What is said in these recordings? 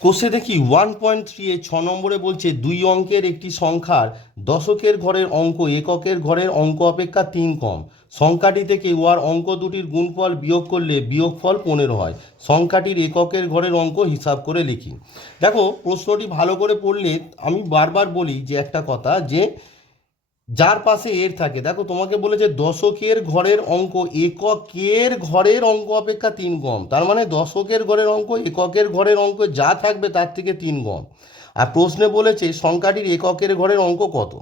কোষে দেখি 1.3 এ 6 নম্বরে বলছে দুই অঙ্কের একটি সংখ্যার দশকের ঘরের অঙ্ক এককের ঘরের অঙ্ক অপেক্ষা 3 কম। সংখ্যাটি থেকে উহার অঙ্ক দুটির গুণফল বিয়োগ করলে বিয়োগফল 15 হয়। সংখ্যাটির এককের ঘরের অঙ্ক হিসাব করে লিখি। দেখো প্রশ্নটি ভালো করে পড়লে আমি বারবার বলি যে একটা কথা, যে যার পাশে এর থাকে, দেখো তোমাকে বলেছে দশকের ঘরের অঙ্ক এককের ঘরের অঙ্ক অপেক্ষা 3 কম, তার মানে দশকের ঘরের অঙ্ক এককের ঘরের অঙ্ক যা থাকবে তার থেকে 3 কম। আর প্রশ্নে বলেছে সংখ্যাটির এককের ঘরের অঙ্ক কত।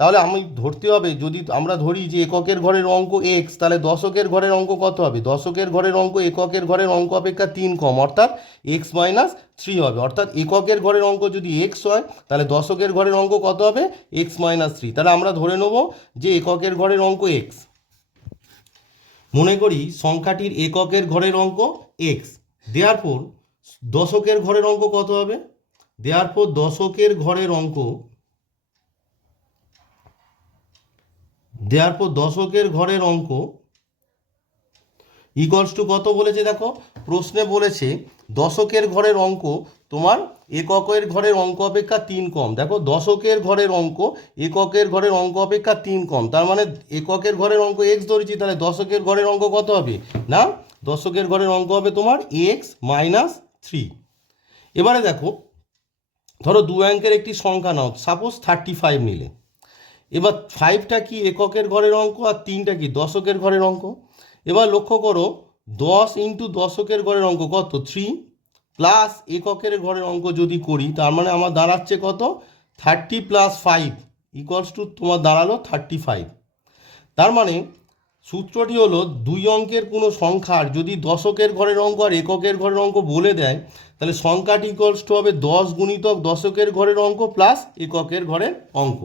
তাহলে আমি ধরতে হবে, যদি আমরা ধরি যে এককের ঘরের অঙ্ক এক্স, তাহলে দশকের ঘরের অঙ্ক কত হবে? দশকের ঘরের অঙ্ক এককের ঘরের অঙ্ক অপেক্ষা 3 কম, অর্থাৎ এক্স মাইনাস 3 হবে। অর্থাৎ এককের ঘরের অঙ্ক যদি এক্স হয় তাহলে দশকের ঘরের অঙ্ক কত হবে? X minus 3। তাহলে আমরা ধরে নেব যে এককের ঘরের অঙ্ক এক্স। মনে করি সংখ্যাটির এককের ঘরের অঙ্ক এক্স, দেয়ারফর দশকের ঘরের অঙ্ক কত হবে? দেয়ারফর দশকের ঘরের অঙ্ক ইকুয়ালস টু কত বলেছে? দেখো প্রশ্নে বলেছে দশকের ঘরের অঙ্ক তোমার এককের ঘরের অঙ্ক অপেক্ষা 3 কম। দেখো দশকের ঘরের অঙ্ক এককের ঘরের অঙ্ক অপেক্ষা 3 কম, তার মানে এককের ঘরের অঙ্ক এক্স ধরেছি, তাহলে দশকের ঘরের অঙ্ক কত হবে? না, দশকের ঘরের অঙ্ক হবে তোমার এক্স মাইনাস 3। এবারে দেখো, ধরো দু অঙ্কের একটি সংখ্যা নাও, সাপোজ 35 নিলে। এবার 5টা কি এককের ঘরের অঙ্ক আর 3টা কি দশকের ঘরের অঙ্ক। এবার লক্ষ্য করো 10 ইন্টু দশকের ঘরের অঙ্ক কত? 3 প্লাস এককের ঘরের অঙ্ক যদি করি, তার মানে আমার দাঁড়াচ্ছে কত? 30 প্লাস 5 ইকুয়ালস টু তোমার দাঁড়ালো 35। তার মানে সূত্রটি হলো দুই অঙ্কের কোনো সংখ্যার যদি দশকের ঘরের অঙ্ক আর এককের ঘরের অঙ্ক বলে দেয়, তাহলে সংখ্যাটি ইকুয়ালস টু হবে 10 গুণিতক দশকের ঘরের অঙ্ক প্লাস এককের ঘরের অঙ্ক।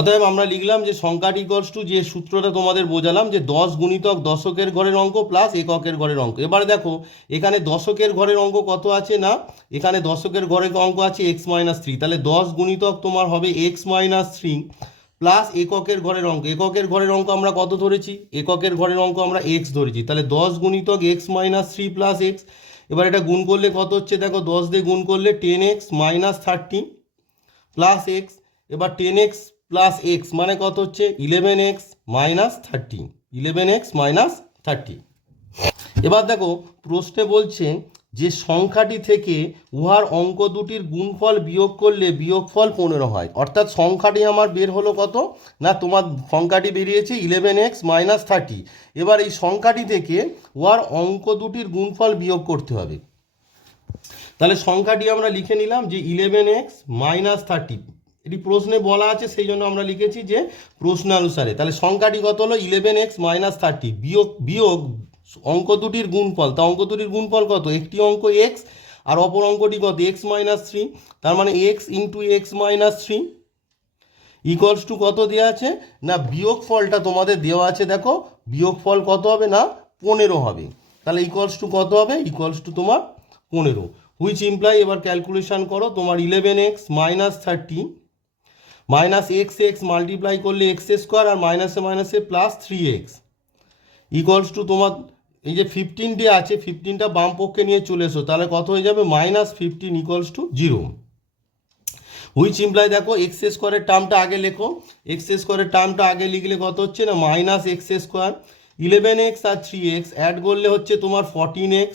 অতএব আমরা লিখলাম যে সংখ্যাটি ইকুয়ালস টু, যে সূত্রটা তোমাদের বোঝালাম, যে 10 গুণিতক দশকের ঘরের অঙ্ক প্লাস এককের ঘরের অঙ্ক। এবারে দেখো এখানে দশকের ঘরের অঙ্ক কত আছে? না, এখানে দশকের ঘরের অঙ্ক আছে এক্স মাইনাস 3, তাহলে 10 গুণিতক তোমার হবে এক্স মাইনাস 3 প্লাস এককের ঘরের অঙ্ক। এককের ঘরের অঙ্ক আমরা কত ধরেছি? এককের ঘরের অঙ্ক আমরা এক্স ধরেছি, তাহলে 10 গুণিতক এক্স মাইনাস 3 প্লাস এক্স। এবার এটা গুণ করলে কত হচ্ছে? দেখো 10 দিয়ে গুণ করলে 10x মাইনাস 30 প্লাস এক্স। এবার 10x প্লাস এক্স মানে কত হচ্ছে? 11x minus 30, 11x minus 30। এবার দেখো প্রশ্নে বলছে যে সংখ্যাটি থেকে উহার অঙ্ক দুটির গুণফল বিয়োগ করলে বিয়োগফল 15 হয়। অর্থাৎ সংখ্যাটি আমার বের হলো কত? না, তোমার সংখ্যাটি বেরিয়েছে 11x মাইনাস 30। এবার এই সংখ্যাটি থেকে উহার অঙ্ক দুটির গুণফল বিয়োগ করতে হবে। তাহলে সংখ্যাটি আমরা লিখে নিলাম যে 11x মাইনাস 30, এটি প্রশ্নে বলা আছে সেই জন্য আমরা লিখেছি যে প্রশ্নানুসারে। তাহলে সংখ্যাটি কত হলো? 11x মাইনাস 30 বিয়োগ বিয়োগ অঙ্ক দুটির গুণফল। তা অঙ্ক দুটির গুণফল কত? একটি অঙ্ক এক্স আর অপর অঙ্কটি কত? এক্স মাইনাস 3, তার মানে x into x minus 3 equals to কত দেওয়া আছে? না, বিয়োগ ফলটা তোমাদের দেওয়া আছে, দেখো বিয়োগ ফল কত হবে? না 15 হবে। তাহলে ইকুয়ালস টু কত হবে? ইকুয়ালস টু তোমার 15, হুইচ ইমপ্লাই, এবার ক্যালকুলেশন করো, তোমার 11x minus 30 minus x x multiply করলে এক্স স্কোয়ার আর মাইনাসে মাইনাসে প্লাস 3x ইকুয়ালস টু তোমার এই যে 15 আছে, 15টা বাম পক্ষে নিয়ে চলে এসো, তাহলে কত হয়ে যাবে? Minus 15 equals to 0, which imply দেখো এক্স স্কোয়ারের টার্মটা আগে লেখো। এক্স স্কোয়ারের টার্মটা আগে লিখলে কত হচ্ছে? না মাইনাস এক্স স্কোয়ার, 11x আর 3x অ্যাড করলে হচ্ছে তোমার 14x,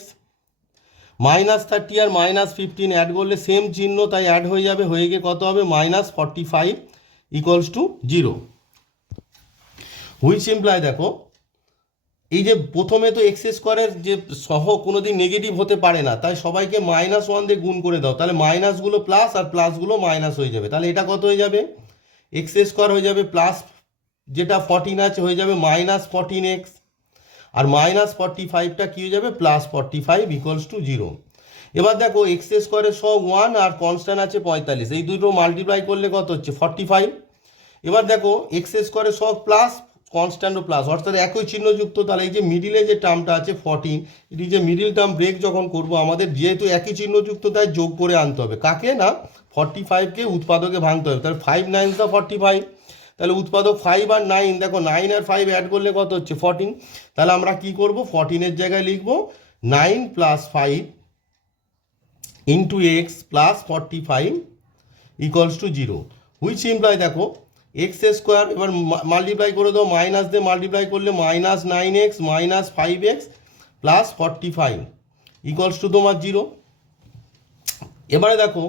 মাইনাস 30 আর মাইনাস 15 অ্যাড করলে সেম চিহ্ন, তাই অ্যাড হয়ে যাবে, হয়ে গিয়ে কত হবে? Minus 45 equals to 0, which imply দেখো এই যে প্রথমে তো এক্স স্কোয়ারের যে সহ কোনোদিন নেগেটিভ হতে পারে না, তাই সবাইকে -1 দিয়ে গুণ করে দাও, তাহলে মাইনাসগুলো প্লাস আর প্লাসগুলো মাইনাস হয়ে যাবে। তাহলে এটা কত হয়ে যাবে? এক্স স্কোয়ার হয়ে যাবে প্লাস যেটা 14 আছে হয়ে যাবে মাইনাস 14x, আর মাইনাস 45টা কী হয়ে যাবে? Plus 45 equals to 0। এবার দেখো এক্স স্কোয়ারের সব 1 আর কনস্ট্যান্ট আছে 45, এই দুটো মাল্টিপ্লাই করলে কত হচ্ছে? 45। এবার দেখো এক্স স্কোয়ারের সব প্লাস কনস্ট্যান্টও প্লাস, অর্থাৎ একই চিহ্নযুক্ত। তাহলে এই যে মিডিলে যে টার্মটা আছে 14, এটি যে মিডিল টার্ম ব্রেক যখন করব আমাদের যেহেতু একই চিহ্নযুক্ত তাই যোগ করে আনতে হবে। কাকে? না 45কে উৎপাদকে ভাঙতে হবে। তাহলে 5 9 45, তাহলে উৎপাদক 5 আর 9, দেখো 9 আর 5 অ্যাড করলে কত হচ্ছে? 14। তাহলে আমরা কি করব? 14-এর জায়গায় লিখব 9 plus 5 into x plus 45 equals to 0, which imply দেখো এক্স স্কোয়ার, এবার মাল্টিপ্লাই করে দাও, মাইনাস দিয়ে মাল্টিপ্লাই করলে -9x - 5x plus 45 equals to তোমার 0। এবারে দেখো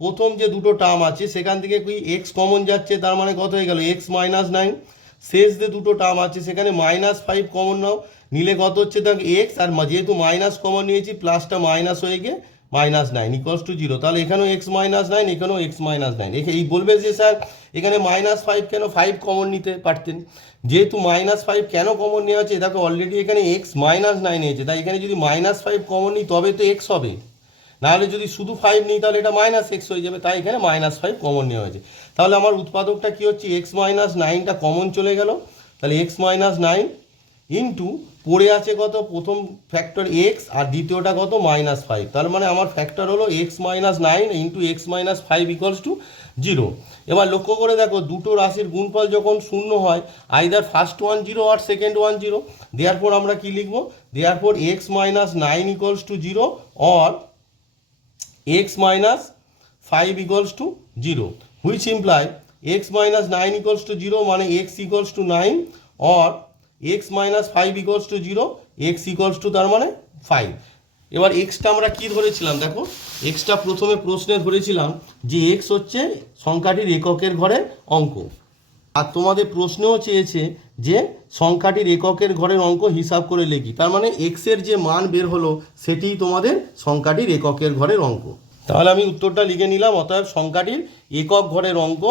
প্রথম যে দুটো টার্ম আছে সেখান থেকে কি এক্স কমন যাচ্ছে, তার মানে কত হয়ে গেল এক্স -9। শেষ যে দুটো টার্ম আছে সেখানে -5 কমন নাও, নিলে কত হচ্ছে দেখো এক্স, আর যেহেতু মাইনাস কমন নিয়েছি প্লাসটা মাইনাস হয়ে গিয়ে -9 ইকুয়ালস টু 0। তাহলে এখানেও এক্স -9, এখানেও এক্স -9। এই বলবে যে স্যার এখানে -5 কেন, 5 কমন নিতে পারতেন। যেহেতু -5 কেন কমন নেওয়া হচ্ছে, দেখো অলরেডি এখানে এক্স -9 নিয়েছে, তাই এখানে যদি -5 কমন নিই তবে তো এক্স হবে, নাহলে যদি শুধু 5 নিই তাহলে এটা -x হয়ে যাবে, তাই এখানে -5 কমন নেওয়া হয়েছে। তাহলে আমার উৎপাদকটা কি হচ্ছে x -9টা কমন চলে গেল, তাহলে x -9 ইন্টু পড়ে আছে কত প্রথম ফ্যাক্টর x আর দ্বিতীয়টা কত -5, তার মানে আমার ফ্যাক্টর হলো x -9 into x -5 equals to 0। এবার লক্ষ্য করে দেখো দুটো রাশির গুণফল যখন শূন্য হয়, আইদার ফার্স্ট ওয়ান 0 আর সেকেন্ড ওয়ান 0, দেয়ারফর আমরা কি লিখবো, therefore x -9 equals to 0 or x -5 equals to 0, which imply x -9 equals to 0 মানে x equals to 9 or x -5 equals to 0, x equals to তার মানে 5। এবার এক্সটা আমরা কি ধরেছিলাম দেখো, এক্সটা প্রথমে প্রশ্নে ধরেছিলাম যে এক্স হচ্ছে সংখ্যাটির এককের ঘরের অঙ্ক, আর তোমাদের প্রশ্নেও চেয়েছে যে সংখ্যাটির এককের ঘরের অঙ্ক হিসাব করে লিখি, তার মানে এক্সের যে মান বের হলো সেটিই তোমাদের সংখ্যাটির এককের ঘরের অঙ্ক। তাহলে আমি উত্তরটা লিখে নিলাম, অতএব সংখ্যাটির একক ঘরের অঙ্ক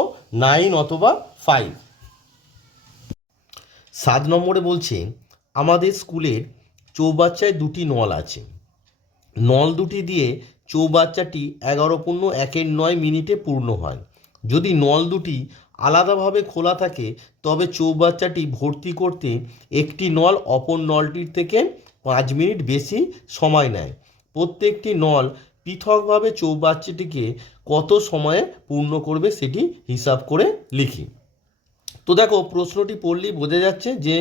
9 অথবা 5। 7 নম্বরে বলছে আমাদের স্কুলের চৌবাচ্চায় দুটি নল আছে, নল দুটি দিয়ে চৌবাচ্চাটি 11.1 মিনিটে পূর্ণ হয়। যদি নল দুটি আলাদাভাবে খোলা থাকে তবে চৌবাচ্চাটি ভর্তি করতে একটি নল অপর নলটির থেকে 5 মিনিট বেশি সময় নেয়। প্রত্যেকটি নল পৃথকভাবে চৌবাচ্চাটিকে কত সময়ে পূর্ণ করবে সেটি হিসাব করে লিখি। তো দেখো প্রশ্নটি পড়লেই বোঝা যাচ্ছে যে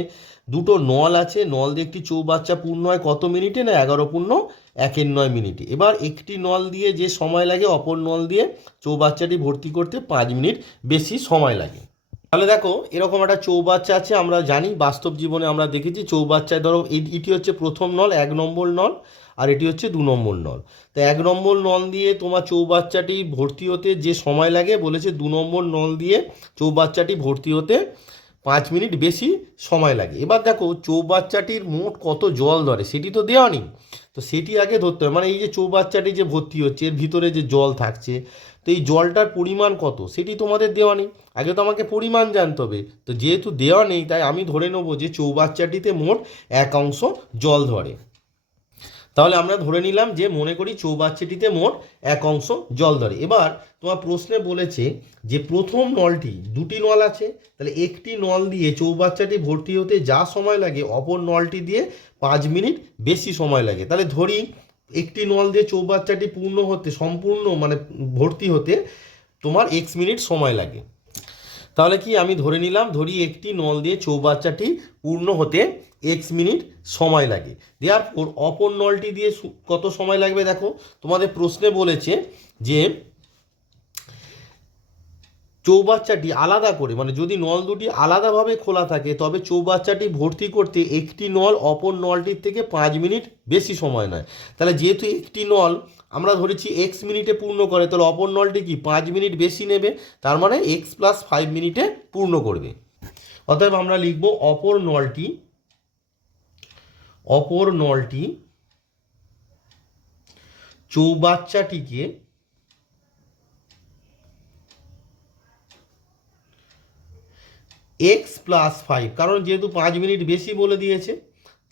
দুটো নল আছে, নল দিয়ে একটি চৌবাচ্চা পূর্ণ হয় কত মিনিটে, না 11.1 মিনিটে। এবার একটি নল দিয়ে যে সময় লাগে অপর নল দিয়ে চৌবাচ্চাটি ভর্তি করতে 5 মিনিট বেশি সময় লাগে। তাহলে দেখো এরকম একটা চৌবাচ্চা আছে, আমরা জানি বাস্তব জীবনে আমরা দেখেছি চৌবাচ্চায় ধরো এটি হচ্ছে প্রথম নল 1 নম্বর নল, আর এটি হচ্ছে 2 নম্বর নল। তো 1 নম্বর নল দিয়ে তোমার চৌবাচ্চাটি ভর্তি হতে যে সময় লাগে বলেছে 2 নম্বর নল দিয়ে চৌবাচ্চাটি ভর্তি হতে 5 মিনিট বেশি সময় লাগে। এবার দেখো চৌবাচ্চাটির মোট কত জল ধরে সেটি তো দেওয়া নেই, তো সেটি আগে ধরতে হবে, মানে এই যে চৌবাচ্চাটি যে ভর্তি হচ্ছে এর ভিতরে যে জল থাকছে, তো এই জলটার পরিমাণ কত সেটি তোমাদের দেওয়া নেই, আগে তো আমাকে পরিমাণ জানতে হবে। তো যেহেতু দেওয়া নেই তাই আমি ধরে নেব যে চৌবাচ্চাটিতে মোট 1 অংশ জল ধরে। তাহলে আমরা ধরে নিলাম যে মনে করি চৌবাচ্চাটিতে মোট 1 অংশ জল ধরে। এবার তোমার প্রশ্নে বলেছে যে প্রথম নলটি, দুটি নল আছে, তাহলে একটি নল দিয়ে চৌবাচ্চাটি ভর্তি হতে যা সময় লাগে অপর নলটি দিয়ে 5 মিনিট বেশি সময় লাগে। তাহলে ধরি একটি নল দিয়ে চৌবাচ্চাটি পূর্ণ হতে সম্পূর্ণ মানে ভর্তি হতে তোমার x মিনিট সময় লাগে। তাহলে কি আমি ধরে নিলাম, ধরি একটি নল দিয়ে চৌবাচ্চাটি পূর্ণ হতে x মিনিট সময় লাগে, দেয়ারফর অপর নলটি দিয়ে কত সময় লাগবে দেখো তোমাদের প্রশ্নে বলেছে যে চৌবাচ্চাটি আলাদা করে, মানে যদি নল দুটি আলাদাভাবে খোলা থাকে তবে চৌবাচ্চাটি ভর্তি করতে একটি নল অপর নলটির থেকে 5 মিনিট বেশি সময় নেয়। তাহলে যেহেতু একটি নল আমরা ধরেছি x মিনিটে পূর্ণ করে, তাহলে অপর নলটি কি 5 মিনিট বেশি নেবে, তার মানে x + 5 মিনিটে পূর্ণ করবে। অতএব আমরা লিখব অপর নলটি চৌবাচ্চাটিকে x + 5, কারণ যেহেতু 5 মিনিট বেশি বলে দিয়েছে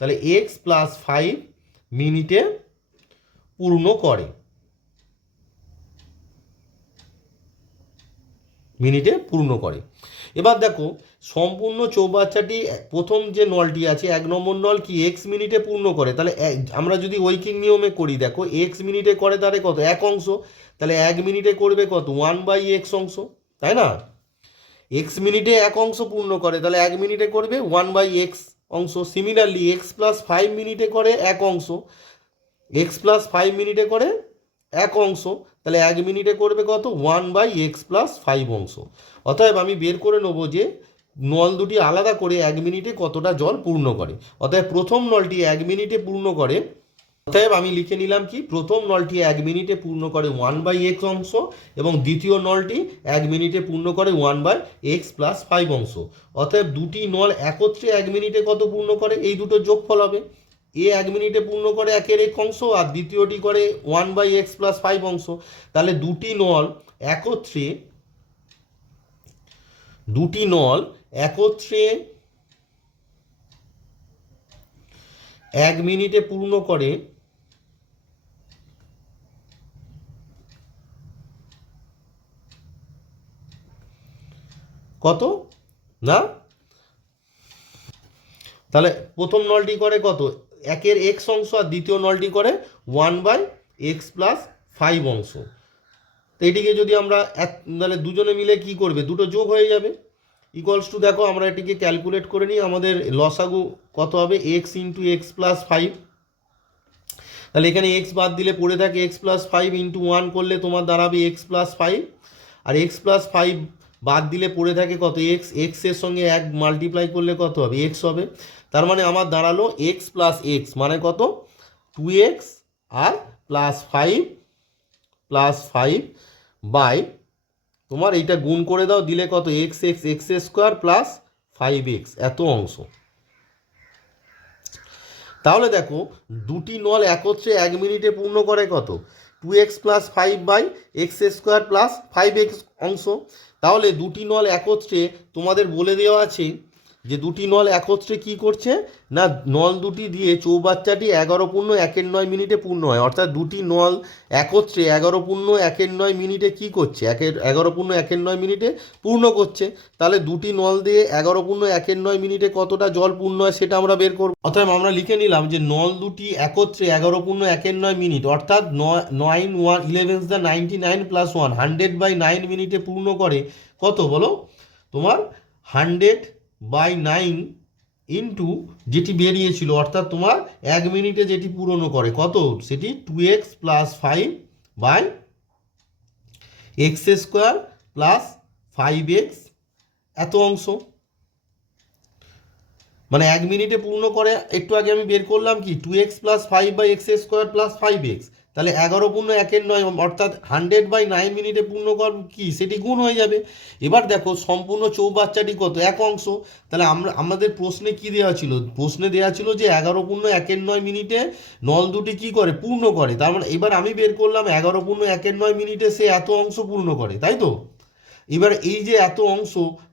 তাহলে x + 5 মিনিটে পূর্ণ করে, এবার দেখো সম্পূর্ণ চৌবাচ্চাটি প্রথম যে নলটি আছে 1 নম্বর নল কি x মিনিটে পূর্ণ করে, তাহলে আমরা যদি ঐকিক নিয়মে করি দেখো x মিনিটে করে তাহলে কত 1 অংশ, তাহলে 1 মিনিটে করবে কত 1/x অংশ, তাই না? x মিনিটে 1 অংশ পূর্ণ করে তাহলে 1 মিনিটে করবে 1/x অংশ। সিমিলারলি x + 5 মিনিটে করে 1 অংশ, x + 5 মিনিটে করে এক অংশ, তাহলে 1 মিনিটে করবে কত 1/x+5 অংশ। অতএব আমি বের করে নেবো যে নল দুটি আলাদা করে 1 মিনিটে কতটা জল পূর্ণ করে। অতএব প্রথম নলটি 1 মিনিটে পূর্ণ করে, অতএব আমি লিখে নিলাম কি প্রথম নলটি 1 মিনিটে পূর্ণ করে 1/x অংশ এবং দ্বিতীয় নলটি 1 মিনিটে পূর্ণ করে 1/x+5 অংশ। অতএব দুটি নল একত্রে 1 মিনিটে কত পূর্ণ করে, এই দুটো যোগফল হবে। এ 1 মিনিটে পূর্ণ করে 1/x অংশ আর দ্বিতীয়টি করে 1/x+5 অংশ। তাহলে দুটি নল একত্রে 1 মিনিটে পূর্ণ করে কত না, তাহলে প্রথম নলটি করে কত 1/x অংশ আর দ্বিতীয় নলটি করে 1/x+5 অংশ। তো এটিকে যদি আমরা তাহলে দুজনে মিলে কি করবে, দুটো যোগ হয়ে যাবে। ইকুয়ালস টু দেখো আমরা এটিকে ক্যালকুলেট করে নিই, আমাদের লসাগু কত হবে x×x+5। তাহলে এখানে এক্স বাদ দিলে পড়ে থাকে x+5 × 1 করলে তোমার দাঁড়াবে x+5, আর x+5 বাদ দিলে পড়ে থাকে কত এক্সের সঙ্গে 1 মাল্টিপ্লাই করলে কত হবে এক্স হবে। তার মানে আমার দাঁড়ালো x+x মানে কত 2x আর +5 বাই তোমার এইটা গুণ করে দাও, দিলে কত x² + 5x এত অংশ। তাহলে দেখো দুটি নল একত্রে 1 মিনিটে পূর্ণ করে কত 2x+5/x² + 5x অংশ। তাহলে দুটি নল একত্রে তোমাদের বলে দেওয়া আছে যে দুটি নল একত্রে কি করছে না, নল দুটি দিয়ে চৌবাচ্চাটি 11.1 মিনিটে পূর্ণ হয়। অর্থাৎ দুটি নল একত্রে 11.1 মিনিটে কি করছে 11.1 মিনিটে পূর্ণ করছে। তাহলে দুটি নল দিয়ে 11.1 মিনিটে কতটা জল পূর্ণ হয় সেটা আমরা বের করব। অতএব আমরা লিখে নিলাম যে নল দুটি একত্রে 11.1 মিনিট অর্থাৎ 11 + 1 100/9 মিনিটে পূর্ণ করে কত বলো তোমার 100/9 ইন্টু যেটি বেরিয়েছিল অর্থাৎ তোমার 1 মিনিটে যেটি পূরণ করে কত সেটি 2x + 5/x² + 5x এত অংশ। মানে 1 মিনিটে পূর্ণ করে, একটু আগে আমি বের করলাম কি 2x + 5/x² + 5x, তাহলে 11.1 অর্থাৎ 100/9 মিনিটে পূর্ণ কর কি সেটি গুণ হয়ে যাবে। এবার দেখো সম্পূর্ণ চৌবাচ্চাটি কত 1 অংশ। তাহলে আমাদের প্রশ্নে কি দেওয়া ছিল, প্রশ্নে দেওয়া ছিল যে 11.1 মিনিটে নল দুটি কি করে পূর্ণ করে। তার মানে এবার আমি বের করলাম 11.1 মিনিটে সে এত অংশ পূর্ণ করে, তাই তো। এবার এই যে এত অংশ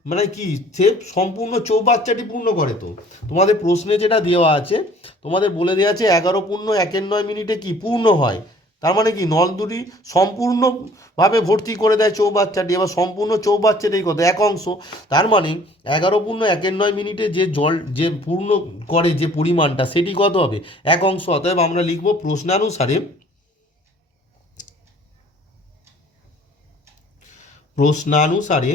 মানে কি সে সম্পূর্ণ চৌবাচ্চাটি পূর্ণ করে। তো তোমাদের প্রশ্নে যেটা দেওয়া আছে তোমাদের বলে দেওয়া আছে 11.1 মিনিটে কি পূর্ণ হয়, তার মানে কি নল দুটি সম্পূর্ণভাবে ভর্তি করে দেয় চৌবাচ্চাটি। এবার সম্পূর্ণ চৌবাচ্চাটাই কত 1 অংশ, তার মানে 11.1 মিনিটে যে জল যে পূর্ণ করে যে পরিমাণটা সেটি কত হবে 1 অংশ। অতএব আমরা লিখব প্রশ্নানুসারে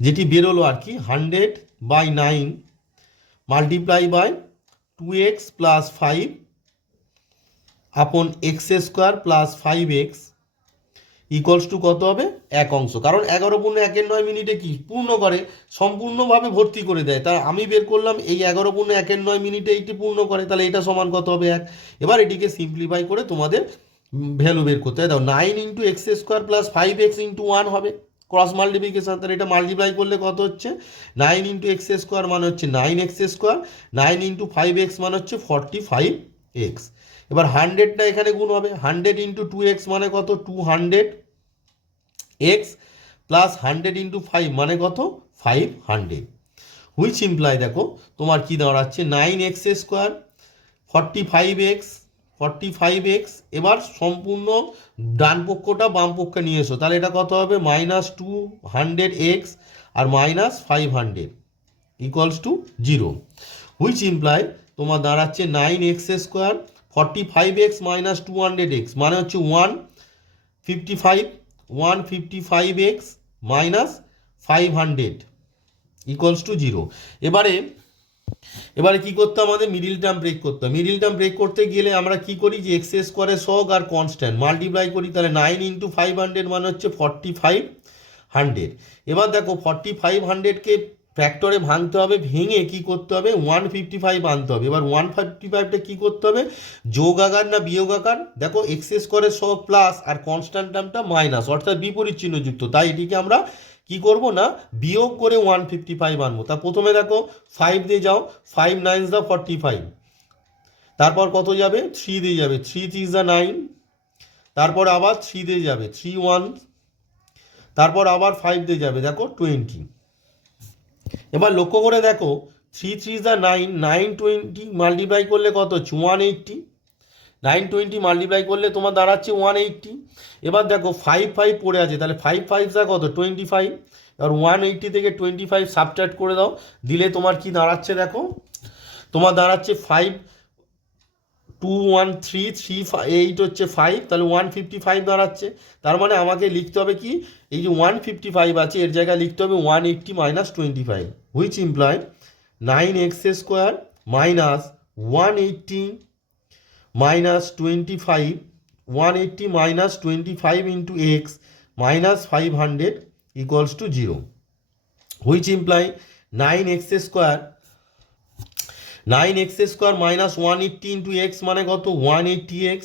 যেটি বেরোলো আর কি 100/9 multiply by 2x + 5/x² + 5x equals to কত হবে 1 অংশ। কারণ 11.1 মিনিটে কি পূর্ণ করে সম্পূর্ণভাবে ভর্তি করে দেয়, তা আমি বের করলাম এই 11.1 মিনিটে এইটি পূর্ণ করে, তাহলে এটা সমান কত হবে 1। এবার এটিকে সিম্পলিফাই করে তোমাদের ভ্যালু বের করতে হয়। দাও 9 × x² + 5x × 1 হবে ক্রস মাল্টিপ্লিকেশন, তাহলে এটা মাল্টিপ্লাই করলে কত হচ্ছে 9 × x² মানে হচ্ছে 9x², 9 × 5x মানে হচ্ছে 45x। এবার 100টা এখানে গুণ হবে 100 × 2x মানে কত 200x প্লাস 100 × 5 মানে কত 500, হুইচ ইমপ্লাই দেখো তোমার কি দাঁড়াচ্ছে 9x² 45x। এবার সম্পূর্ণ ডান পক্ষটা বাম পক্ষে নিয়ে এসো, তাহলে এটা কত হবে -200x আর -500 ইকুয়ালস টু 0, হুইচ ইমপ্লাই তোমার দাঁড়াচ্ছে 9x² 45x - 200x মানে হচ্ছে 155x - 500 ইকুয়ালস টু 0। এবারে এবারে কি করতে হবে, আমাদের মিডিল টার্ম ব্রেক করতে হবে। মিডিল টার্ম ব্রেক করতে গেলে আমরা কি করি, যে এক্স স্কোয়ারের সহগ আর কনস্ট্যান্ট মাল্টিপ্লাই করি, তাহলে 9 × 500 মানে হচ্ছে 4500। এবার দেখো 4500কে ফ্যাক্টরে ভাঙতে হবে, ভেঙে কি করতে হবে, 155 আনতে হবে। এবার 155টা কী করতে হবে, যোগ আকার না বিয়োগ আকার, দেখো এক্স স্কোয়ারের সহগ প্লাস আর কনস্ট্যান্ট টার্মটা মাইনাস, অর্থাৎ বিপরীত চিহ্নযুক্ত, তাই এটিকে আমরা কি করব না, বিয়োগ করে 155 আনবো। তা প্রথমে দেখো 5 দিয়ে যাও, 5 9 দা 45, তারপর কত যাবে, 3 দিয়ে যাবে, 3 3 দা 9, তারপর আবার 3 দিয়ে যাবে, 3 1, তারপর আবার 5 দিয়ে যাবে, দেখো 20। এবার লক্ষ্য করে দেখো 3 3 দা 9, 920 মাল্টিপ্লাই করলে কত হচ্ছে 180, 920 মাল্টিপ্লাই করলে তোমার দাঁড়াচ্ছে 180। এবার দেখো 5 5 পড়ে আছে, তাহলে 5 5 যা কত 25। এবার 180 থেকে 25 সাবট্রাক্ট করে দাও, দিলে তোমার কি দাঁড়াচ্ছে, দেখো তোমার দাঁড়াচ্ছে 5 2 1 3 3 8 হচ্ছে 5, তাহলে 155 দাঁড়াচ্ছে। তার মানে আমাকে লিখতে হবে কি, এই যে 155 আছে এর জায়গায় লিখতে হবে 180 - 25, which imply 9x square minus 180 -25, 180 - 25 into x minus 500 equals to 0, which imply 9x square 9x square minus 180 into x মানে কত 180x,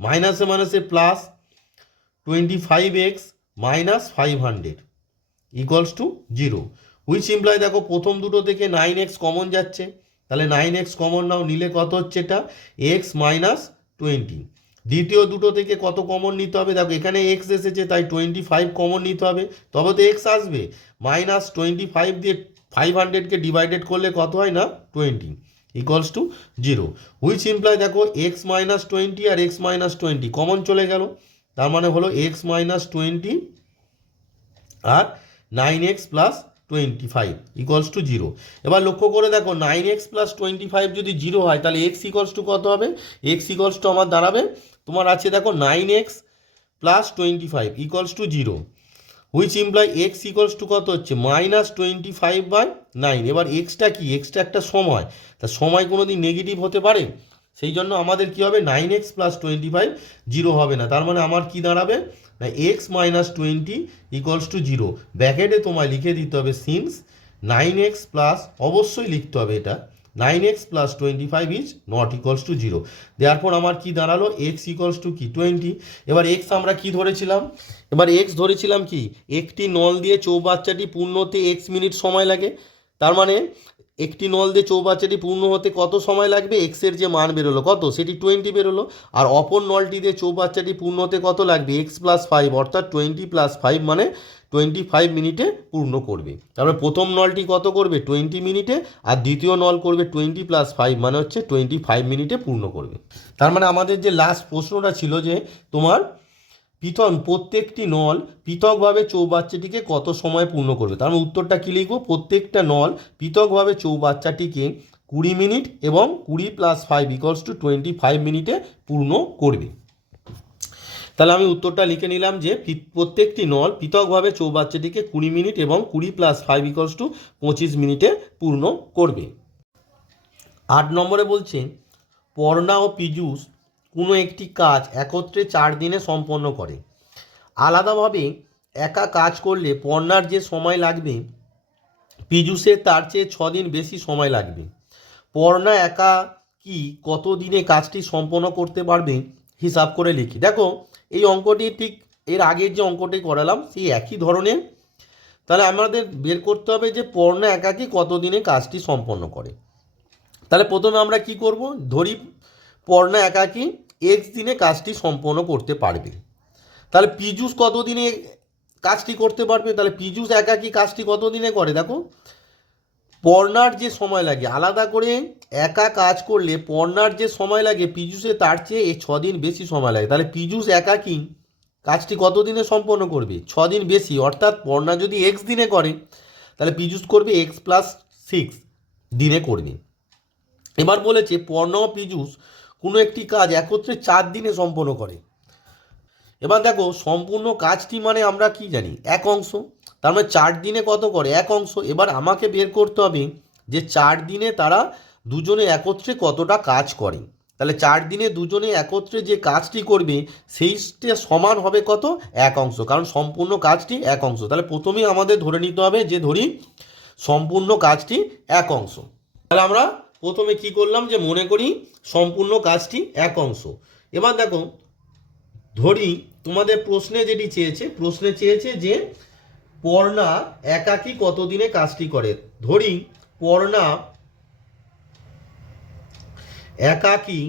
মাইনাসে মাইনাসে plus 25x minus 500 equals to 0, which imply দেখো প্রথম দুটো থেকে 9x কমন যাচ্ছে, তাহলে 9x কমন নাও, নিলে কত হচ্ছে এটা x মাইনাস 20। দ্বিতীয় দুটো থেকে কত কমন নিতে হবে, দেখো এখানে x এসেছে তাই 25 কমন নিতে হবে, তবে তো x আসবে, মাইনাস 25 দিয়ে 500কে ডিভাইডেড করলে কত হয় না 20 ইকুয়ালস টু 0, হুইচ ইমপ্লাই দেখো এক্স মাইনাস 20 আর এক্স মাইনাস 20 কমন চলে গেল, তার মানে হলো এক্স মাইনাস 20 আর 9x প্লাস 25 ইকুয়ালস টু 0। এবার লক্ষ্য করে দেখো 9x প্লাস 25 যদি 0 হয় তাহলে x ইকুয়ালস টু কত হবে, x ইকুয়ালস টু আমার দাঁড়াবে তোমার আছে দেখো 9x plus 25 equals to 0, which imply x equals to কত হচ্ছে -25/9। এবার এক্সটা কি, এক্সটা একটা সময়, তা সময় কোনো দিন নেগেটিভ হতে পারে, সেই জন্য আমাদের কি হবে 9x প্লাস 25 0 হবে না, তার মানে আমার কি দাঁড়াবে না x মাইনাস 20 ইকুয়ালস টু 0, ব্র্যাকেটে তোমায় লিখে দিতে হবে সিন্স 9x প্লাস, অবশ্যই লিখতে হবে এটা 9x plus 25 is not equals to 0, দেয়ারপর আমার কি দাঁড়ালো x ইকুয়ালস টু কি 20। এবার x আমরা কি ধরেছিলাম, এবার x ধরেছিলাম কি, একটি নল দিয়ে চৌবাচ্চাটি পূর্ণ হতে x মিনিট সময় লাগে, তার মানে একটি নল দিয়ে চৌবাচ্চাটি পূর্ণ হতে কত সময় লাগবে, এক্স এর যে মান বেরোলো কত সেটি 20 বেরোলো, আর অপর নলটি দিয়ে চৌবাচ্চাটি পূর্ণ হতে কত লাগবে x প্লাস 5, অর্থাৎ 20 প্লাস 5 মানে 25 মিনিটে পূর্ণ করবে। তারপরে প্রথম নলটি কত করবে 20 মিনিটে, আর দ্বিতীয় নল করবে 20 প্লাস 5 মানে হচ্ছে 25 মিনিটে পূর্ণ করবে। তার মানে আমাদের যে লাস্ট প্রশ্নটা ছিল যে তোমার প্রত্যেকটি নল পৃথকভাবে চৌবাচ্চাটিকে কত সময় পূর্ণ করবে, তার মানে উত্তরটা কী লিখব, প্রত্যেকটা নল পৃথকভাবে চৌবাচ্চাটিকে 20 মিনিট এবং 20 প্লাস 5 ইকুয়ালস টু 25 মিনিটে পূর্ণ করবে। তাহলে আমি উত্তরটা লিখে নিলাম যে প্রত্যেকটি নল পৃথকভাবে চৌবাচ্চাটিকে 20 মিনিট এবং 20 প্লাস 5 ইকুয়ালস টু 25 মিনিটে পূর্ণ করবে। 8 নম্বরে বলছে পর্ণা ও পীযূষ কোনো একটি কাজ একত্রে 4 দিনে সম্পন্ন করে, আলাদাভাবে একা কাজ করলে পর্ণার যে সময় লাগবে পীযূষের তার চেয়ে 6 দিন বেশি সময় লাগবে, পর্ণা একা কি কত দিনে কাজটি সম্পন্ন করতে পারবে হিসাব করে লিখি। দেখো এই অঙ্কটি ঠিক এর আগের যে অঙ্কটি করালাম সেই একই ধরনের, তাহলে আমাদের বের করতে হবে যে পর্ণা একাকী কত দিনে কাজটি সম্পন্ন করে। তাহলে প্রথমে আমরা কি করব, ধরি পর্ণা একাকী x দিনে কাজটি সম্পন্ন করতে পারবে, তাহলে পীযূষ কত দিনে কাজটি করতে পারবে, তাহলে পীযূষ একাকী কাজটি কত দিনে করে, দেখো পর্ণার যে সময় লাগে আলাদা করে একা কাজ করলে পর্ণার যে সময় লাগে পীযূষে তার চেয়ে 6 দিন বেশি সময় লাগে, তাহলে পীযূষ একাকী কাজটি কত দিনে সম্পন্ন করবে 6 দিন বেশি, অর্থাৎ পর্ণা যদি x দিনে করে তাহলে পীযূষ করবে x প্লাস 6 দিনে করবে। এবার বলেছে পর্ণা ও পীযূষ কোনো একটি কাজ একত্রে 4 দিনে সম্পন্ন করে, এবার দেখো সম্পূর্ণ কাজটি মানে আমরা কি জানি এক অংশ, তার মানে 4 দিনে কত করে এক অংশ। এবার আমাকে বের করতে হবে যে 4 দিনে তারা দুজনে একত্রে কতটা কাজ করে। তাহলে 4 দিনে দুজনে একত্রে যে কাজটি করবে সেইটা সমান হবে কত, 1 অংশ, কারণ সম্পূর্ণ কাজটি 1 অংশ। তাহলে প্রথমেই আমাদের ধরে নিতে হবে যে ধরি সম্পূর্ণ কাজটি 1 অংশ। তাহলে আমরা প্রথমে কি করলাম, যে মনে করি সম্পূর্ণ কাজটি 1 অংশ। এবার দেখো ধরি তোমাদের প্রশ্নে যেটি চেয়েছে, প্রশ্নে চেয়েছে যে পর্ণা একাকী কতদিনে কাজটি করে। ধরি পর্ণা একাকী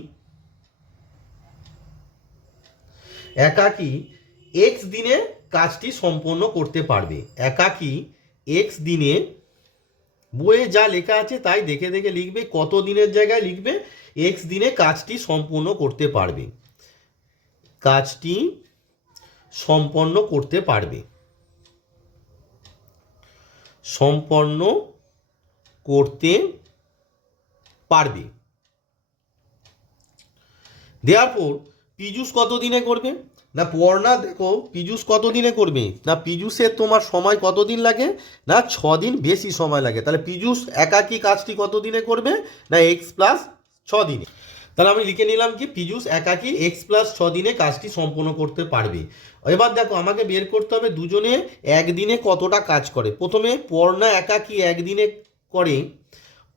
এক্স দিনে কাজটি সম্পন্ন করতে পারবে। একাকী এক্স দিনে, বইয়ে যা লেখা আছে তাই দেখে দেখে লিখবে, কত দিনের জায়গায় লিখবে এক্স দিনে কাজটি সম্পূর্ণ করতে পারবে, কাজটি সম্পন্ন করতে পারবে, সম্পন্ন করতে পারবে। দেয়ারপর পীযূষ কত দিনে করবে না, পর্ণা দেখো পীযূষ কত দিনে করবে না, পীযূষের তোমার সময় কত দিন লাগে না, 6 দিন বেশি সময় লাগে। তাহলে পীযূষ একাকী কাজটি কত দিনে করবে না, এক্স প্লাস 6 দিনে। তাহলে আমি লিখে নিলাম কি পীযূষ একাকী এক্স প্লাস 6 দিনে কাজটি সম্পন্ন করতে পারবে। এবার দেখো আমাকে বের করতে হবে দুজনে একদিনে কতটা কাজ করে। প্রথমে পর্ণা একাকী একদিনে করে,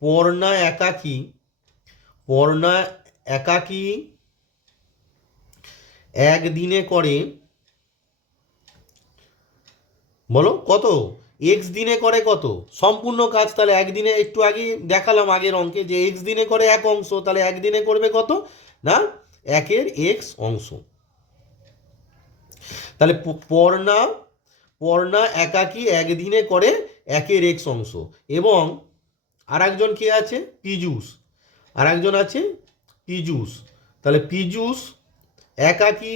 পর্ণা একাকী একদিনে করে, বলো কত, এক্স দিনে করে কত সম্পূর্ণ কাজ। তাহলে একদিনে, একটু আগে দেখালাম আগের অঙ্কে যে এক্স দিনে করে 1 অংশ, তাহলে একদিনে করবে কত না 1 এক্স অংশ। তাহলে পর্ণা একাকী একদিনে করে 1 এক্স অংশ। এবং আরেকজন কে আছে, পীযূষ, আরেকজন আছে পীযূষ। তাহলে পীযূষ একাকী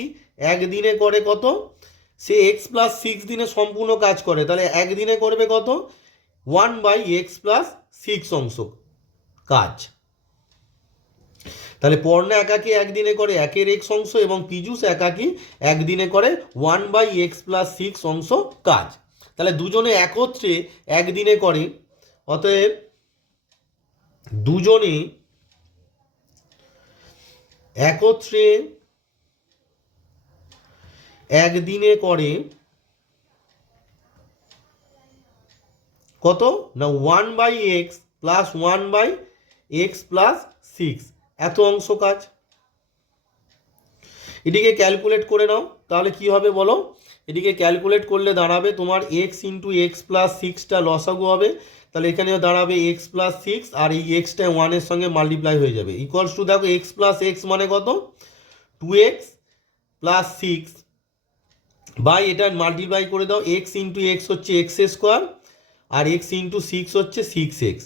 একদিনে করে কত, সে এক্স প্লাস 6 দিনে সম্পূর্ণ কাজ করে, তাহলে একদিনে করবে কত 1/x+6 অংশ কাজ। তাহলে পর্ণা একাকী একদিনে করে 1 এক্স অংশ এবং পীযূষ একাকী একদিনে করে 1/x+6 অংশ কাজ। তাহলে দুজনে একত্রে একদিনে করে, অতএব দুজনে একত্রে একদিনে করে কত না 1/x+1/x+6 এত অংশ কাজ। এটিকে ক্যালকুলেট করে নাও, তাহলে কি হবে বলো, এটিকে ক্যালকুলেট করলে দাঁড়াবে তোমার এক্স ইন্টু এক্স প্লাস 6টা লসাগু হবে, তাহলে এখানে দাঁড়াবে এক্স প্লাস 6 আর এই এক্সটা 1-এর সঙ্গে মাল্টিপ্লাই হয়ে যাবে, ইকুয়ালস টু দেখো এক্স প্লাস এক্স মানে কত 2x প্লাস 6 বাই এটা মাল্টিপ্লাই করে দাও, এক্স ইন্টু এক্স হচ্ছে এক্স স্কোয়ার আর এক্স ইন্টু 6 হচ্ছে 6x,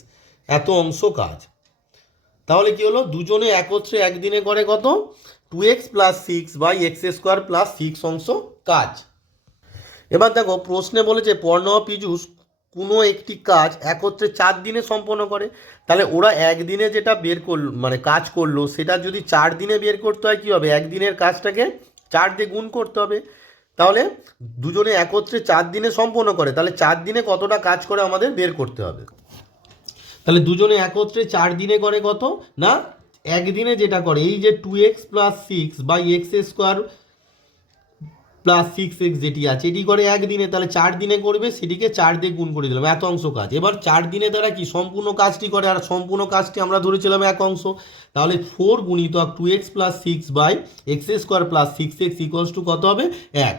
এত অংশ কাজ। তাহলে কি হলো, দুজনে একত্রে একদিনে করে কত 2x plus 6 by x square plus 6 অংশ কাজ। এবার দেখো প্রশ্নে বলেছে পর্ণা ও পীযূষ কোনো একটি কাজ একত্রে 4 দিনে সম্পন্ন করে। তাহলে ওরা একদিনে যেটা বের করলো মানে কাজ করলো সেটা যদি 4 দিনে বের করতে হয়, কী হবে, একদিনের কাজটাকে 4 দিয়ে গুণ করতে হবে। তাহলে দুজনে একত্রে 4 দিনে সম্পন্ন করে, তাহলে 4 দিনে কতটা কাজ করে আমাদের বের করতে হবে। তাহলে দুজনে একত্রে 4 দিনে করে কত না, একদিনে যেটা করে এই যে 2x plus 6 by x square plus 6x যেটি আছে এটি করে একদিনে, তাহলে 4 দিনে করবে, সেটিকে 4 দিয়ে গুণ করে দিলাম, এত অংশ কাজ। এবার 4 দিনে তারা কি সম্পূর্ণ কাজটি করে, আর সম্পূর্ণ কাজটি আমরা ধরেছিলাম 1 অংশ, তাহলে 4 গুণিতক 2x plus 6 by x square plus 6x equals to কত হবে 1।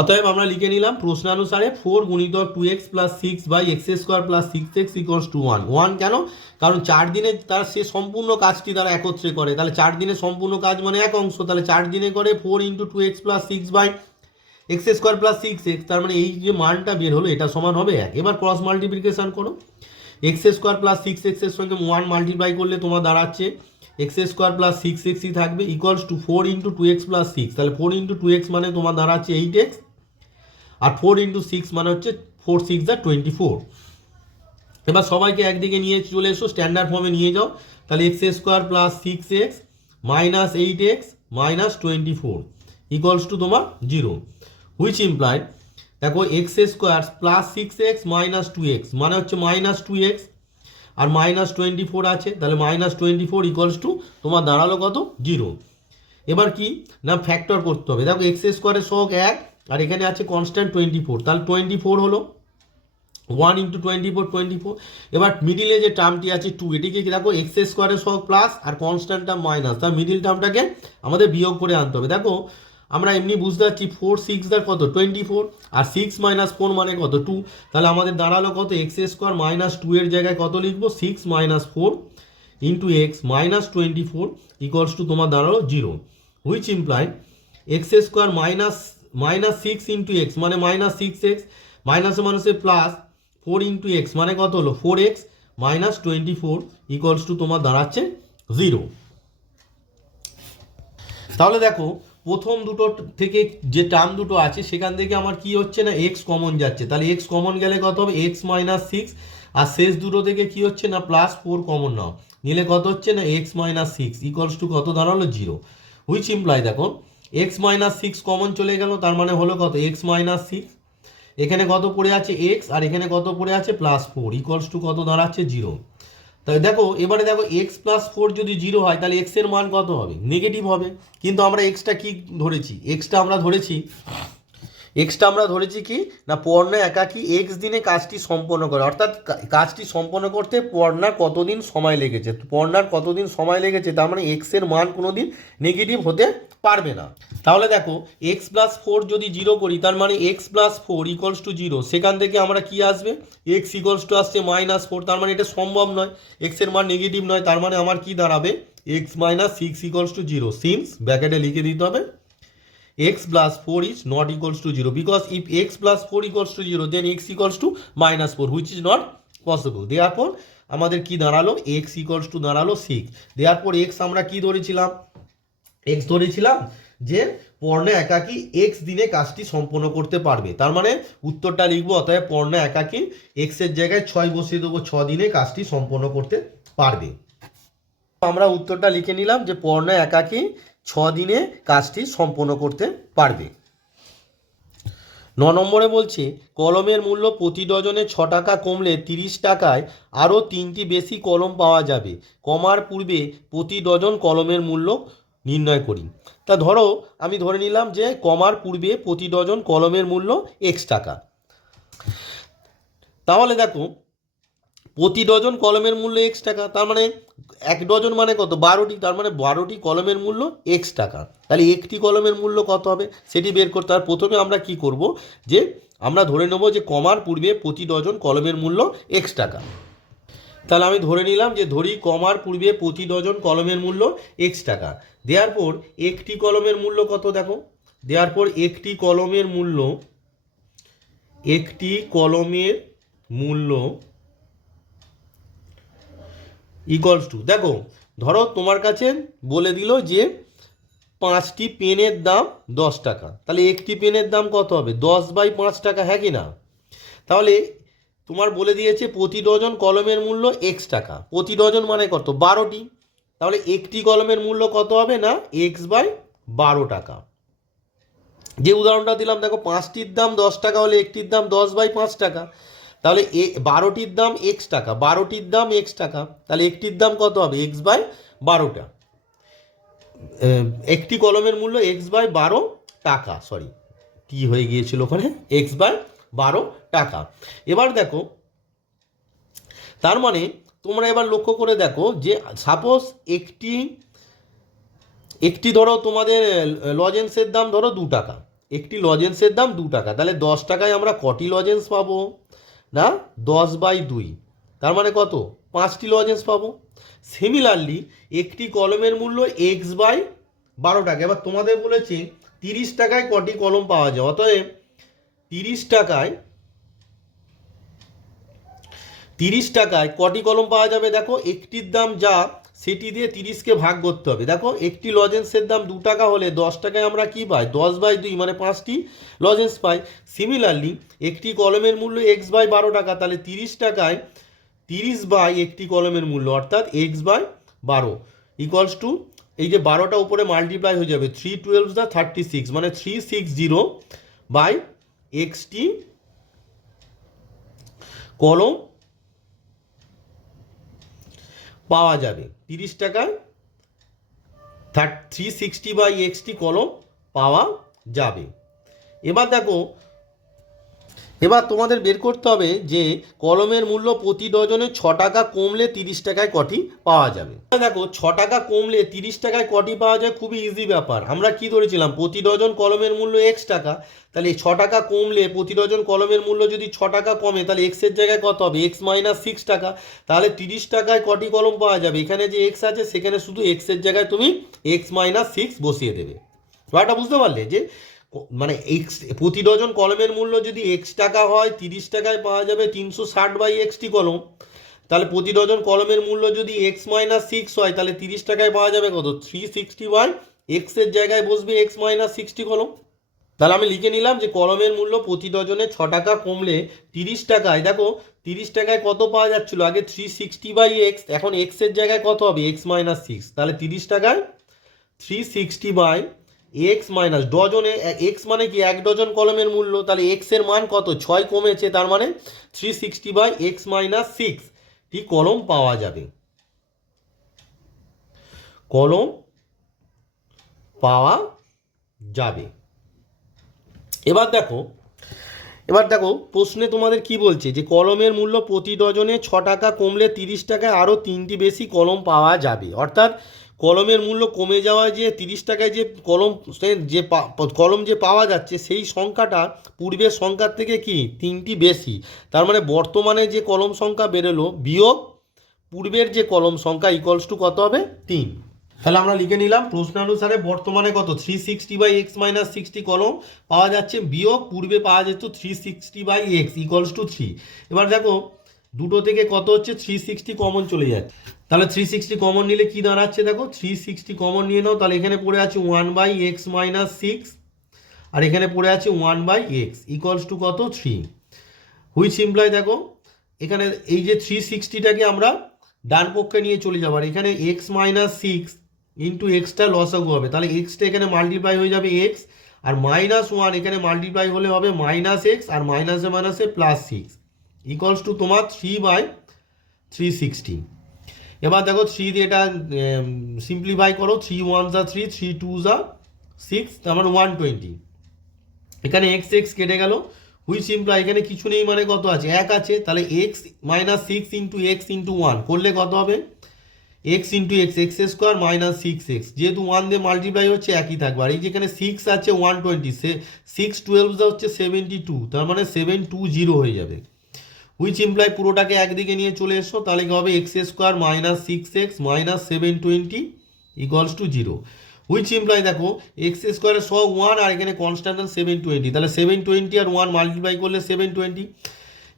অতএব আমরা লিখে নিলাম প্রশ্নানুসারে 4 গুণিতক 2x plus 6 by x square plus 6x equals to 1 কেন, কারণ 4 দিনে তার সে সম্পূর্ণ কাজটি তারা একত্রে করে, তাহলে 4 দিনে সম্পূর্ণ কাজ মানে 1 অংশ, তাহলে 4 দিনে করে 4 into 2x plus 6 by x square plus 6x, তার মানে এই যে মানটা বের হলো এটা সমান হবে 1। এবার ক্রস মাল্টিপ্লিকেশন করো, এক্স স্কোয়ার প্লাস 6x এর সঙ্গে 1 মাল্টিপ্লাই করলে তোমার দাঁড়াচ্ছে এক্স স্কোয়ার প্লাস 6xই থাকবে equals to 4 into 2x plus 6, তাহলে 4 ইন্টু 2x মানে তোমার দাঁড়াচ্ছে 8x আর 4 ইন্টু 6 মানে হচ্ছে 4 6 24। এবার সবাইকে একদিকে নিয়ে চলে এসো, স্ট্যান্ডার্ড ফর্মে নিয়ে যাও, তাহলে x square plus 6x minus 8x minus 24 equals to তোমার 0, হুইচ ইমপ্লাই দেখো x square plus 6x minus 2x মানে হচ্ছে মাইনাস 2x আর -24 আছে, তাহলে -24 ইকুয়ালস টু তোমার দাঁড়ালো কত 0। এবার কি না ফ্যাক্টর করতে হবে, দেখো এক্স স্কোয়ারের সহগ 1 আর এখানে আছে কনস্ট্যান্ট 24, তাহলে 24 হলো 1 ইন্টু 24। এবার মিডিলে যে টার্মটি আছে 2, এটিকে দেখো এক্স স্কোয়ারের সহগ প্লাস আর কনস্ট্যান্ট টার্ম মাইনাস, তার মিডিল টার্মটাকে আমাদের বিয়োগ করে আনতে হবে। দেখো আমরা এমনি বুঝতে পারছি 4 6 কত 24, আর 6 - 4 মানে কত 2, তাহলে আমাদের দাঁড়ালো কত এক্স স্কোয়ার -2 এর জায়গায় কত লিখবো 6 - 4 ইন্টু এক্স -24 ইকুয়ালস টু তোমার দাঁড়ালো 0, which imply x square -6 into x মানে -6x, মাইনাসে মানুষের প্লাস 4 ইন্টু এক্স মানে কত হলো 4x -24 ইকুয়ালস টু তোমার দাঁড়াচ্ছে 0। তাহলে দেখো প্রথম দুটো থেকে যে টার্ম দুটো আছে সেখান থেকে আমার কি হচ্ছে না এক্স কমন যাচ্ছে, তাহলে এক্স কমন গেলে কত হবে এক্স -6, আর শেষ দুটো থেকে কি হচ্ছে না +4 কমন নাও, নিলে কত হচ্ছে না এক্স -6 ইকুয়ালস টু কত দাঁড়ালো 0, হুইচ ইমপ্লাই দেখো এক্স -6 কমন চলে গেল, তার মানে হলো কত এক্স -6, এখানে কত পড়ে আছে এক্স আর এখানে কত পড়ে আছে +4 ইকুয়ালস টু কত দাঁড়াচ্ছে 0। তাই দেখো এবারে দেখো এক্স +4 যদি 0 হয় তাহলে এক্স এর মান কত হবে নেগেটিভ হবে, কিন্তু আমরা এক্সটা কি ধরেছি এক্সটা আমরা ধরেছি কি না পর্ণা একাকী এক্স দিনে কাজটি সম্পন্ন করে, অর্থাৎ কাজটি সম্পন্ন করতে পর্ণার কতদিন সময় লেগেছে, পর্ণার কতদিন সময় লেগেছে, তার মানে এক্স এর মান কোনোদিন নেগেটিভ হতে পারবে না। তাহলে দেখো এক্স +4 যদি 0 করি তার মানে এক্স +4 ইকুয়ালস টু 0, সেখান থেকে আমরা কি আসবে এক্স ইকুয়ালস টু আসছে -4, তার মানে এটা সম্ভব নয়, এক্স এর মান নেগেটিভ নয়, তার মানে আমার কি দাঁড়াবে এক্স -6 ইকুয়ালস টু 0, সিন্স ব্র্যাকেটে লিখে দিতে হবে x +4 is not equals to 0, because if x +4 equals to 0 then x equals to -4 which is not possible, therefore আমাদের কি দাঁড়ালো x equals to দাঁড়ালো 6, therefore x আমরা কি ধরেছিলাম যে পর্ণা একাকী x দিনে কাজটি সম্পন্ন করতে পারবে, তার মানে উত্তরটা লিখবো অতএব পর্ণা একাকী x এর জায়গায় 6 বসিয়ে দেবো, 6 দিনে কাজটি সম্পন্ন করতে পারবে। আমরা উত্তরটা লিখে নিলাম যে পর্ণা একাকী 6 দিনে কাজটি সম্পন্ন করতে পারবে। 9 নম্বরে বলছে কলমের মূল্য প্রতি ডজনে 6 টাকা কমলে 30 টাকায় আরও 3টি বেশি কলম পাওয়া যাবে, কমার পূর্বে প্রতি ডজন কলমের মূল্য নির্ণয় করি। তা ধরো আমি ধরে নিলাম যে কমার পূর্বে প্রতি ডজন কলমের মূল্য x টাকা, তাহলে দেখো প্রতি ডজন কলমের মূল্য x টাকা, তার মানে 1 ডজন মানে কত 12টি, তার মানে 12টি কলমের মূল্য x টাকা, তাহলে একটি কলমের মূল্য কত হবে সেটি বের করতে হবে। প্রথমে আমরা কি করব যে আমরা ধরে নেব যে কমার পূর্বে প্রতি ডজন কলমের মূল্য x টাকা, তাহলে আমি ধরে নিলাম যে কমার পূর্বে প্রতি ডজন কলমের মূল্য x টাকা, দেওয়ার পর একটি কলমের মূল্য কত দেখো, দেওয়ার পর একটি কলমের মূল্য ইকুয়ালস টু দেখো ধরো তোমার কাছে বলে দিল যে 5টি পেনের দাম 10 টাকা, তাহলে একটি পেনের দাম কত হবে 10/5 টাকা, হ্যাঁ কি না, তাহলে তোমার বলে দিয়েছে প্রতি ডজন কলমের মূল্য x টাকা, প্রতি ডজন মানে কত 12টি, তাহলে একটি কলমের মূল্য কত হবে না x/12 টাকা। যে উদাহরণটা দিলাম দেখো 5টির দাম 10 টাকা হলে একটির দাম 10/5 টাকা, তাহলে 12টির দাম x টাকা, 12টির দাম x টাকা, তাহলে একটির দাম কত হবে x/12টা, একটি কলমের মূল্য x/12 টাকা, সরি কি হয়ে গিয়েছিল ওখানে x/12 টাকা। এবার দেখো তার মানে তোমরা এবার লক্ষ্য করে দেখো যে সাপোজ একটি ধরো তোমাদের লজেন্সের দাম ধরো 2 টাকা, একটি লজেন্সের দাম 2 টাকা, তাহলে 10 টাকায় আমরা কটি লজেন্স পাবো না 10/2, তার মানে কত 5টি লজেন্স পাবো। সিমিলারলি একটি কলমের মূল্য x/12 টাকা, এবার তোমাদের বলেছে 30 টাকায় কটি কলম পাওয়া যায়, অতএব 30 টাকায় কটি কলম পাওয়া যাবে, দেখো একটির দাম যা সেটি দিয়ে 30কে ভাগ করতে হবে, দেখো একটি লজেন্সের দাম 2 টাকা হলে 10 টাকায় আমরা কি পাই 10/2 মানে 5টি লজেন্স পাই। সিমিলারলি একটি কলমের মূল্য x/12 টাকা, তাহলে 30 টাকায় 30 একটি কলমের মূল্য অর্থাৎ x/12 ইকুয়ালস টু এই যে 12টা উপরে মাল্টিপ্লাই হয়ে যাবে 3 12 36 মানে 360/xটি কলম পাওয়া যাবে, 30 টাকায় 360/x কলম পাওয়া যাবে। এবার দেখো, এবার তোমাদের বের করতে হবে যে কলমের মূল্য প্রতি ডজনে 6 টাকা কমলে 30 টাকায় কটি পাওয়া যাবে। দেখো 6 টাকা কমলে 30 টাকায় কটি পাওয়া যায়, খুবই ইজি ব্যাপার। আমরা কি ধরেছিলাম, প্রতি ডজন কলমের মূল্য x টাকা, তাহলে 6 টাকা কমলে প্রতি ডজন কলমের মূল্য যদি 6 টাকা কমে, তাহলে x এর জায়গায় কত হবে, x - 6 টাকা। তাহলে 30 টাকায় কটি কলম পাওয়া যাবে, এখানে যে x আছে সেখানে শুধু x এর জায়গায় তুমি x - 6 বসিয়ে দেবে। ব্যাপারটা বুঝতে পারলে যে মানে এক্স প্রতি ডজন কলমের মূল্য যদি এক্স টাকা হয়, 30 টাকায় পাওয়া যাবে 360/x কলম। তাহলে প্রতি ডজন কলমের মূল্য যদি x - 6 হয়, তাহলে 30 টাকায় পাওয়া যাবে কত, 360/x এর জায়গায় বসবে x - 60 কলম। তাহলে আমি লিখে নিলাম যে কলমের মূল্য প্রতি ডজনে 6 টাকা কমলে 30 টাকায়, দেখো 30 টাকায় কত পাওয়া যাচ্ছিল আগে, 360/x, এখন x এর জায়গায় কত হবে, x - 6। তাহলে 30 টাকায় 360/x মাইনাস ডজনে, এক্স মানে কি 1 ডজন কলমের মূল্য, তাহলে এক্স এর মান কত, 6 কমেছে, তার মানে 360/x - 6 টি কলম পাওয়া যাবে, কলম পাওয়া যাবে। এবার দেখো প্রশ্নে তোমাদের কি বলছে যে কলমের মূল্য প্রতি ডজনে 6 টাকা কমলে 30 টাকায় আরও 3টি বেশি কলম পাওয়া যাবে। অর্থাৎ কলমের মূল্য কমে যাওয়ায় যে 30 টাকায় যে কলম যে পাওয়া যাচ্ছে, সেই সংখ্যাটা পূর্বের সংখ্যার থেকে কি 3টি বেশি। তার মানে বর্তমানে যে কলম সংখ্যা বেরোলো বিয়োগ পূর্বের যে কলম সংখ্যা ইকুয়ালস টু কত হবে, 3। তাহলে আমরা লিখে নিলাম প্রশ্নানুসারে বর্তমানে কত, 360/x - 60 কলম পাওয়া যাচ্ছে, বিয়োগ পূর্বে পাওয়া যেত 360/x ইকুয়ালস টু 3। এবার দেখো দুটো থেকে কত হচ্ছে, 360 কমন চলে যাচ্ছে। তাহলে 360 কমন নিলে কি দাঁড়াচ্ছে, দেখো 360 কমন নিয়ে নাও, তাহলে এখানে পড়ে আছে 1/x - 6, আর এখানে পড়ে আছে 1/x ইকুয়ালস টু কত, 3। হুইচ ইমপ্লাই, দেখো এখানে এই যে 360টাকে আমরা ডান পক্ষে নিয়ে চলে যাবো, আর এখানে x - 6 ইন্টু এক্সটা লসাগু হবে, তাহলে এক্সটা এখানে মাল্টিপ্লাই হয়ে যাবে এক্স, আর -1 এখানে মাল্টিপ্লাই হলে হবে -x, আর মাইনাসে মাইনাসে +6 ইকুয়ালস টু তোমার 3/360। এবার দেখো 3 দিয়ে এটা সিম্পলিফাই করো, 3 1 যা 3, 3 2 যা 6, তার মানে 120। এখানে x কেটে গেল, হুইচ ইমপ্লাই এখানে কিছু নেই মানে কত আছে, 1 আছে, তাহলে x - 6 ইন্টু x ইন্টু 1 করলে কত হবে, x into x, x² - 6x, যেহেতু 1 দিয়ে মাল্টিপ্লাই হচ্ছে একই থাকবে। আর এই যেখানে 6 আছে 120, 6 12 হচ্ছে 72, তার মানে 720 হয়ে যাবে। হুইচ ইমপ্লাই পুরোটাকে একদিকে নিয়ে চলে এসো, তাহলে কি হবে, x² - 6x - 720 equals to 0। Which imply দেখো x² সব 1, আর এখানে কনস্ট্যান্ট 720, তাহলে 720 আর 1 মাল্টিপ্লাই করলে 720।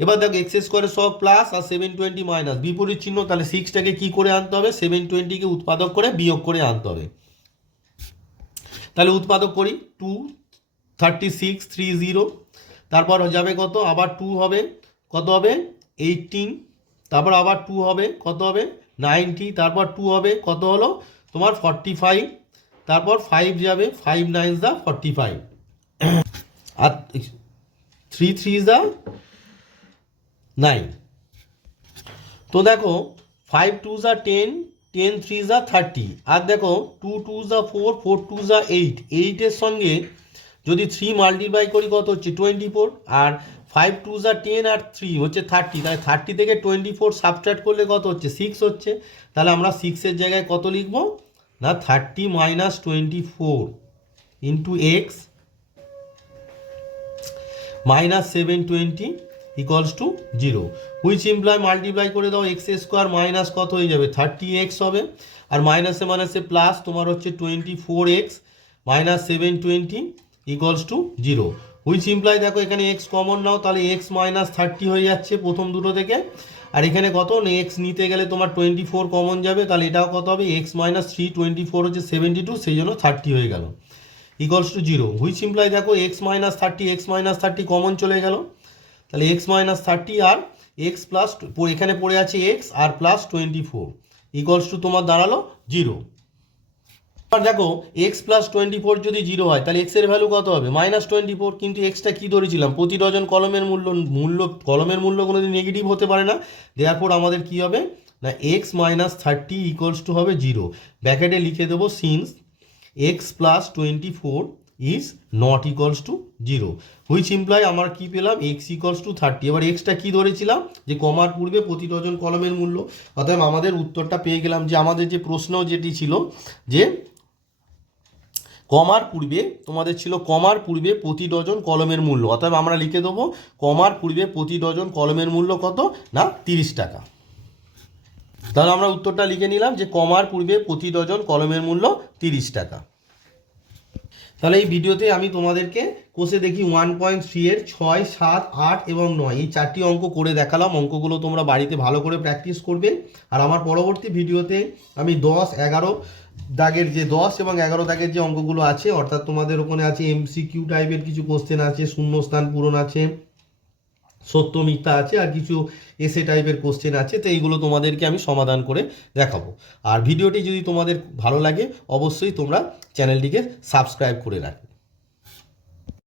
এবার দেখো x² সব প্লাস আর 720 মাইনাস, বিপরীত চিহ্ন, তাহলে 6টাকে কি করে আনতে হবে, 720কে উৎপাদক করে বিয়োগ করে আনতে হবে। তাহলে উৎপাদক করি, 2 36 30, তারপর যাবে কত, আবার 2 হবে, কত হবে 18, তারপর আবার 2 হবে, কত হবে 90, তারপর 2 হবে, কত হলো তোমার 45, তারপর 5 যাবে, 5 9 যা 45, আর 3 3 যা 9। তো দেখো 5 2 যা 10, 10 3 যা 30, আর দেখো 2 2 যা 4, 4 2 যা 8, 8-এর সঙ্গে যদি 3 মাল্টিপ্লাই করি কত হচ্ছে 24, আর 5 2 যা 10 আর 3 হচ্ছে 30, তাহলে 30 থেকে 24 সাবট্রাক্ট করলে কত হচ্ছে 6 হচ্ছে। তাহলে আমরা 6-এর জায়গায় কত লিখবো না, 30 - 24 into x -720 equals to 0। Which imply multiply করে দাও, x² মাইনাস কত হয়ে যাবে 30x হবে, আর মাইনাসে মাইনাসে প্লাস তোমার হচ্ছে 24x - 720 equals to 0। Which imply দেখো এখানে x কমন নাও, তাহলে x - 30 হয়ে যাচ্ছে প্রথম দুটো থেকে, আর এখানে কত না x নিতে গেলে তোমার 24 কমন যাবে, তাহলে এটাও কত হবে x - 3, 24 হচ্ছে 72, সেই জন্য 30 হয়ে গেল ইকুয়ালস টু 0। হুইচ ইমপ্লাই দেখো x - 30, x - 30 কমন চলে গেল, তাহলে x - 30 আর x প্লাস এখানে পড়ে আছে x আর প্লাস 24 ইকুয়ালস টু তোমার দাঁড়ালো 0। এবার দেখো x প্লাস 24 যদি 0 হয়, তাহলে x এর ভ্যালু কত হবে -24, কিন্তু এক্সটা কি ধরেছিলাম, প্রতি ডজন কলমের মূল্য কোনোদিন নেগেটিভ হতে পারে না, দেয়ারফর আমাদের কি হবে না এক্স মাইনাস 30 ইকুয়ালস টু হবে 0। ব্র্যাকেটে লিখে দেবো since x plus 24 is not equals to 0, which imply আমার কি পেলাম এক্স ইকুয়ালস টু 30। এবার এক্সটা কি ধরেছিলাম যে কমার পূর্বে প্রতি ডজন কলমের মূল্য, অতএব আমাদের উত্তরটা পেয়ে গেলাম যে আমাদের যে প্রশ্ন যেটি ছিল যে কমার পূর্বে তোমাদের ছিল কমার পূর্বে প্রতি ডজন কলমের মূল্য, অতএব আমরা লিখে দেবো কমার পূর্বে প্রতি ডজন কলমের মূল্য কত না 30 টাকা। তাহলে আমরা উত্তরটা লিখে নিলাম যে কমার পূর্বে প্রতি ডজন কলমের মূল্য 30 টাকা। তাহলে এই ভিডিওতে আমি তোমাদেরকে কোষে দেখি 1.3 এর 6, 7, 8 এবং 9 এই 4টি অঙ্ক করে দেখালাম। অঙ্কগুলো তোমরা বাড়িতে ভালো করে প্র্যাকটিস করবে। আর আমার পরবর্তী ভিডিওতে আমি 10, 11 দাগের যে 10 এবং 11 দাগের যে অঙ্কগুলো আছে, অর্থাৎ তোমাদের ওখানে আছে এমসিকিউ টাইপের কিছু কোশ্চেন আছে, শূন্যস্থান পূরণ আছে, সত্য মিথ্যা আছে, আর কিছু এসে টাইপের কোশ্চেন আছে, তো এইগুলো তোমাদেরকে আমি সমাধান করে দেখাবো। আর ভিডিওটি যদি তোমাদের ভালো লাগে অবশ্যই তোমরা চ্যানেলটিকে সাবস্ক্রাইব করে রাখবে।